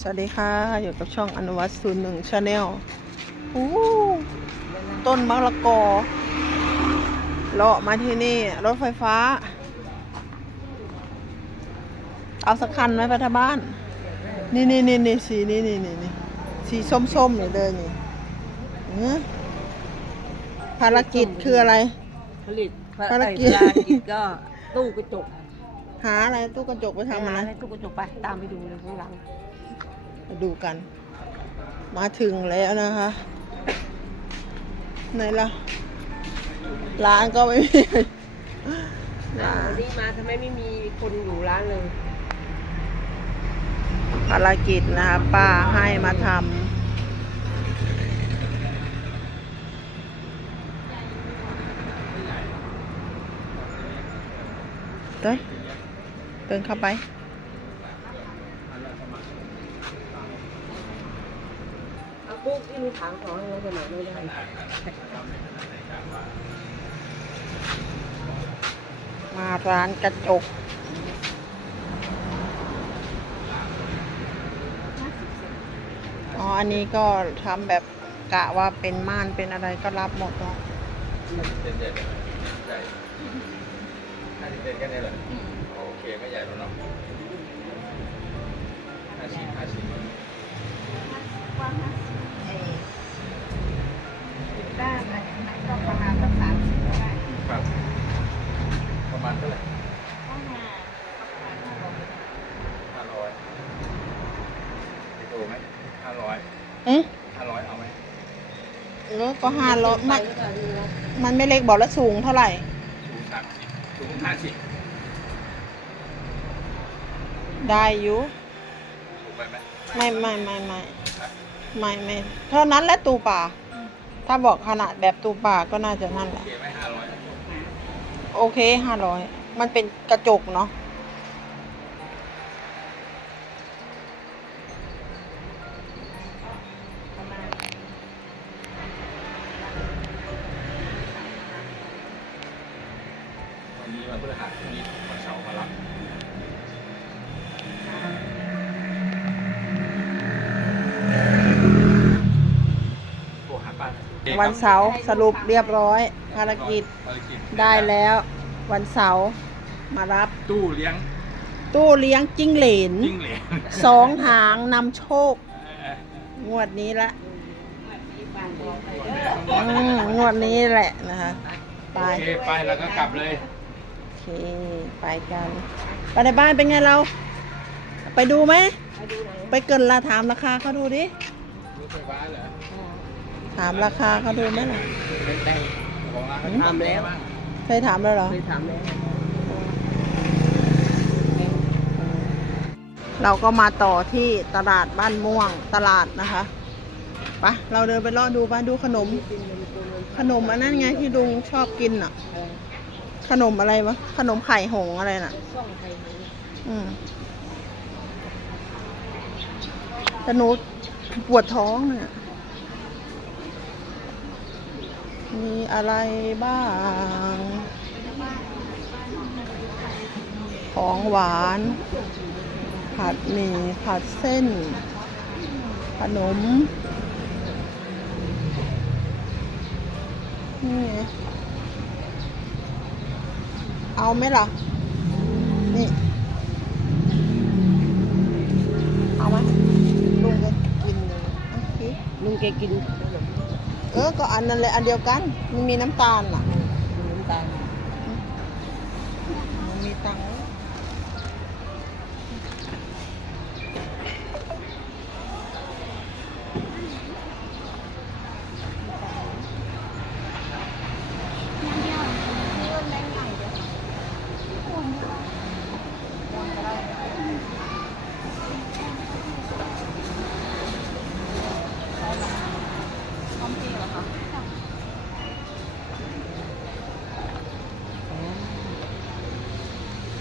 สวัสดีค่ะ อยู่กับช่องอนุวัตศูนย์หนึ่งชาแนลอู้ต้นมะละกอเลาะมาที่นี่ รถไฟฟ้า เอาสักคันไหมพัทบ้าน นี่นี่นี่นี่สีนี่นี่นี่นี่สีส้มๆนี่เลยนี่เอ้อภารกิจคืออะไร ผลิตภารกิจภารกิจก็ตู้กระจก หาอะไรตู้กระจกไปทำอะไรหาตู้กระจกไป ตามไปดูเลยข้างหลัง มาดูกัน มาถึงแล้วนะคะไหนล่ะ ร้านก็ไม่มีร้านวันนี้มาทำไมไม่มีคนอยู่ร้านเลยภารกิจนะคะป้าให้มาทำเดินเดินเข้าไป ที่มีถังของเราสมัครไม่ได้มาร้านกระจกอ๋อ อันนี้ก็ทำแบบกะว่าเป็นม่านเป็นอะไรก็รับหมดเนาะห้าสิบเซนแค่นี้เลยโอเคไม่ใหญ่แล้วเนาะห้าชิ้นห้าชิ้นด้านอันไหนก็ประมาณสักสามสิบก็ได้ ครับ ประมาณเท่าไหร่ ก็มาประมาณห้าร้อย ห้าร้อยไปดูไหมห้าร้อย อือ ห้าร้อยเอาไหม แล้ว ก็ห้าร้อยมันไปก็ดีนะมันไม่เล็กบอกแล้วสูงเท่าไหร่ สูงสามสิบสูงห้าสิบได้อยู่สูงไปไหมไม่ไม่ไม่ไม่ไม่ไม่เท่านั้นแหละตูป่า ถ้าบอกขนาดแบบตูป่าก็น่าจะนั่นแหโอละเคไหมห้าร้อยโอเคห้าร้อยมันเป็นกระจกเนาะประ ป้าหน่อยวันเสาร์สรุปเรียบร้อย ภารกิจภารกิจได้แล้ว วันเสาร์มารับ ตู้เลี้ยงตู้เลี้ยงจิ้งเหลนจิ้งเหลนสองหางนำโชคเอองวดนี้ละบ้านบอกไปเด้ออืมงวดนี้แหละนะคะ ไป โอเคไปแล้วก็กลับเลย โอเค ไปกัน ไปในบ้านเป็นไงเรา ไปดูไหม ไปดูไหนไปเกินราถามราคาเขาดูดิรถไฟฟ้าเหรอ ถามราคาเขาดูไหมล่ะเป็นแต่งของร้านถามแล้วเคยถามแล้วเหรอเคยถามแล้วเราก็มาต่อที่ตลาดบ้านม่วงตลาดนะคะไปะเราเดินไปรอดูไปดูขนม ขนมอันนั้นไงที่ลุงชอบกินอะเออขนมอะไรวะ ขนมไข่หงส์อะไรน่ะช่องไทยไหมอืมแต่หนูปวดท้องเนี่ย มีอะไรบ้าง ของหวาน ผัดหมี่ผัดเส้น ขนม นี่ไงเอาไหมล่ะ นี่ เอาไหมลุงแกกินเลยโอเคลุงแกกิน เออ ก็อันนั้นเลยอันเดียวกัน มันมีน้ำตาลอะ น้ำตาลมันมีตังค์พร้อมเพย์เหรอคะ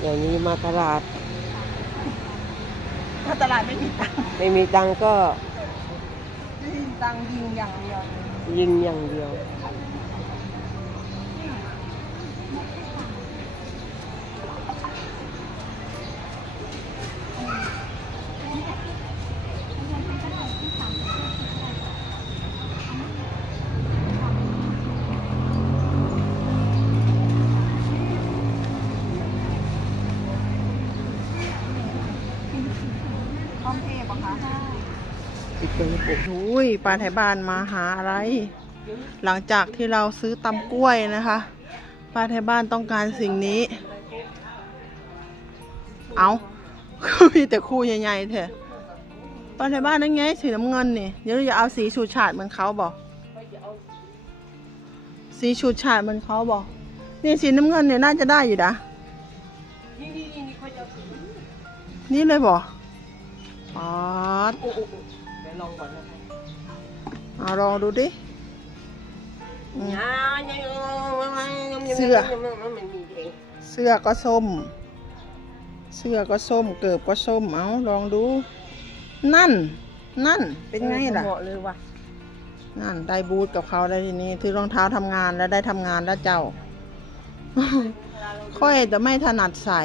เดี๋ยวนี้มาตลาด ถ้าตลาดไม่มีตังค์ไม่มีตังค์ก็ไม่มีตังค์ยิงอย่างเดียว ยิงอย่างเดียว อมเพย์ปะคะติดเบอร์ปุ๊บอุ้ยป้าไทยบ้านมาหาอะไร หลังจากที่เราซื้อตำกล้วยนะคะป้าไทยบ้านต้องการสิ่งนี้ เอามีแต่คู่ใหญ่ๆเถอะป้าไทยบ้านนั่นไงสีน้ำเงินนี่เดี๋ยวเราจะเอาสีฉูดฉาดเหมือนเขาบอกสีฉูดฉาดเหมือนเขาบอกนี่สีน้ำเงินเนี่ยน่าจะได้อยู่นะนี่นี่นี่นี่เขาจะเอาสีนี่เลยบอก อ๋อโอ้โอ้โอ้เดี๋ยวลองก่อนนะคะเอาลองดูดิอืมอ่ายังยังยังเสื้อ มันมีเองเสื้อก็ส้ม เสื้อก็ส้ม เกิบก็ส้ม เอาลองดู นั่น นั่น เป็นไงล่ะ เหมาะเลยว่ะนั่น ได้บูทกับเขาได้ทีนี้ถือรองเท้าทำงานแล้วได้ทำงานแล้วเจ้า ค่อยแต่ไม่ถนัดใส่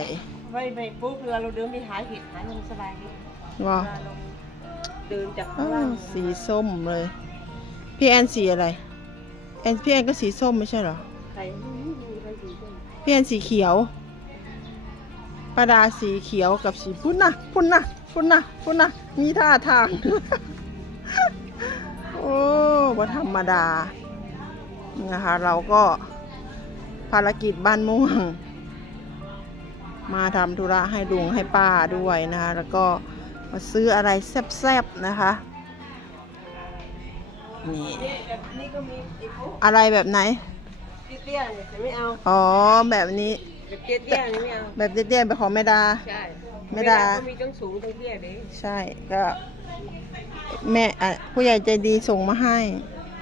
ไปไปปุ๊บเวลาเราเดินไปหาเห็ดหาลมสบายดี ว่าเวลาเราเดินจากอ้าข้างล่างวสีส้มเลย พี่แอนสีอะไร แอนพี่แอนก็สีส้มไม่ใช่เหรอ ใครใครดีด้วยพี่แอนสีเขียวประดาสีเขียวกับสีพุ่นนะพุ่นนะพุ่นนะพุ่นนะมีท่าทาง โอ้ว่าธรรมดา นะคะ เราก็ภารกิจบ้านม่วง มาทำธุระให้ลุงให้ป้าด้วยนะคะ แล้วก็ มาซื้ออะไรแซ่บๆนะคะ นี่แบบนี้ก็มีไอ้ปุ๊บอะไรแบบไหน เตี้ยๆเนี่ยแต่ไม่เอาอ๋อแบบนี้ แบบเตี้ยๆเนี่ยไม่เอาแบบเตี้ยๆเป็นของแม่ดา ใช่ไม่ได้ ก็มีทั้งสูงทั้งเตี้ยเด้ใช่ก็แม่อะผู้ใหญ่ใจดีส่งมาให้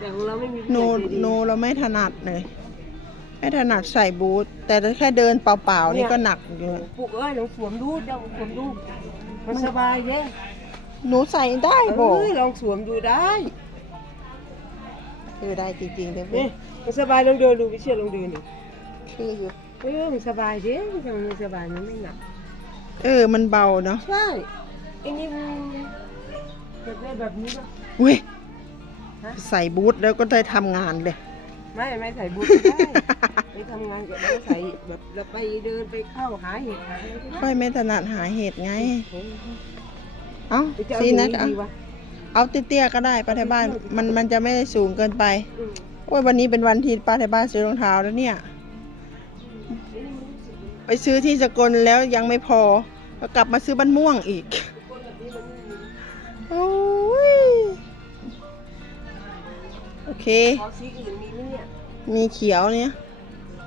แต่ของเราไม่มีหนูผู้ใหญ่ใจดีหนูเราไม่ถนัดเลย ไม่ถนัดใส่บูทแต่แค่เดินเปล่าๆนี่ก็หนักอยู่ ปลูกเอ้ยลองสวมดูเจ้าสวมดู มันสบายเย้หนูใส่ได้โบเอ้ยลองสวมดูได้คือได้จริงๆเลยนี่มันสบายลองเดินดูไม่เชื่อลองเดินดิคืออยู่เออมันสบายเด้ทำไมมันสบายมันไม่หนัก เออมันเบาเนาะใช่ไอ้นี่มันแบบได้แบบนี้ป่ะเว้ยฮะ ใส่บูทแล้วก็ได้ทำงานเลย ไม่ไม่ใส่บูทไม่ได้ ไปทำงานกับเราใส่แบบเราไปเดินไปเข้าหาเห็ดหาอะไรก็ได้ค่อยไม่ถนัดหาเห็ดไงโอ้ยเอ้าไปจะเอาซีอย่างนันี้ดเอาดีวะเอาเตี้ยๆก็ได้ป้าไทยบ้าน มันมันจะไม่ได้สูงเกินไป อืมโอ้ยวันนี้เป็นวันที่ป้าไทยบ้านซื้อรองเท้าแล้วเนี่ย ไปซื้อที่สกลแล้วยังไม่พอก็กลับมาซื้อบ้านม่วงอีก โอ้ย โอเค ขอสีอื่นมีไหมเนี่ย มีเขียวเนี่ย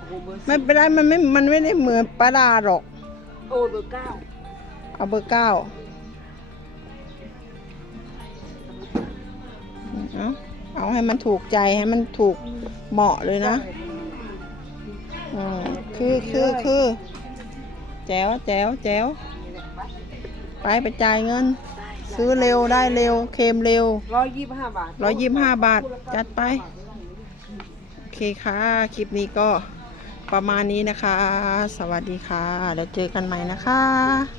โอ้เบอร์ไม่เป็นไรมันไม่ มันไม่ได้เหมือนปลาดาหรอก โอ้เบอร์เก้าเอาเบอร์เก้าเอาเอาให้มันถูกใจให้มันถูกเหมาะเลยนะอืมคือคือคือแจ๋วแจ๋วแจ๋วไปไปจ่ายเงิน ซื้อเร็วได้เร็ว เคมเร็วร้อยยี่สิบห้าบาทร้อยยี่สิบห้าบาท จัดไป โอเคค่ะ คลิปนี้ก็ ประมาณนี้นะคะ สวัสดีค่ะ แล้วเจอกันใหม่นะคะ